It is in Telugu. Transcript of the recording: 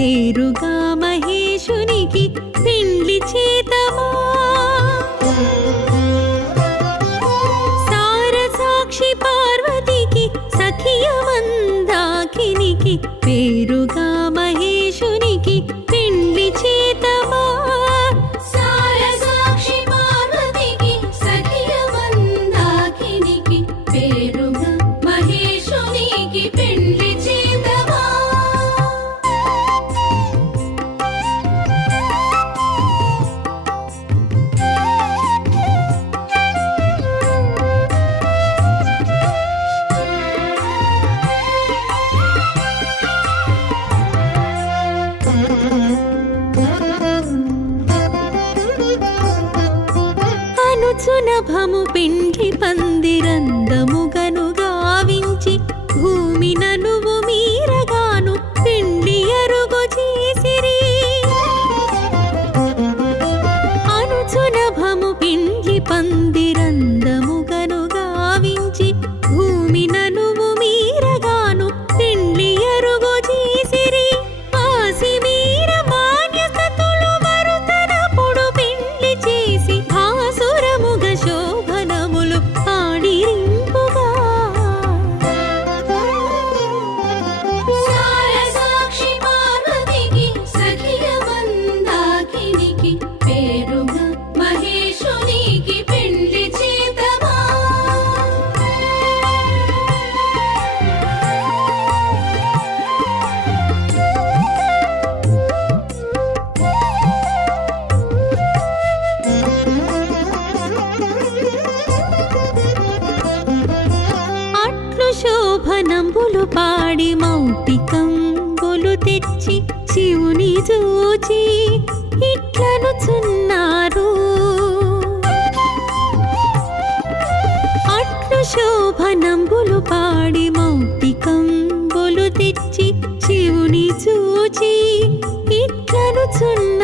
పేరుగా మహేశునికి పెండ్లి చేతమా సారసాక్షి పార్వతికి సఖియ మందాకినికి పేరుగా మహేశునికి పెండ్లి చేతమా సారసాక్షి పార్వతికి సఖియ మందాకినికి పేరుగా మహేశునికి పెండ్లి చేతమా అనుచునభము పిండి పందిరందముగను గావించి భూమి ననువు మీరగాను పిండి అరుగు చేసిరి అనుచునభము పిండి పందిరందముగను గావించి భూమి ననువు మీరగాను పిండి అరుగు చేసిరి ఆసి మీర మాన్యసతులు మరుతనపుడు పిండి చేసి భాసురముగ శోభనములు పాడిరింపుగా సారసాక్షి పార్వతికి సఖియ మందాకినికి పేరుగా మహేశునికి పెండ్లి చేతమా అట్లు శోభనంబులు పాడి మౌటికంబులు తెచ్చి శివుని చూచి ఇట్లనుచున్నారు అట్లు శోభనంబులు పాడి మౌటికంబులు తెచ్చి శివుని చూచి ఇట్లనుచున్నారు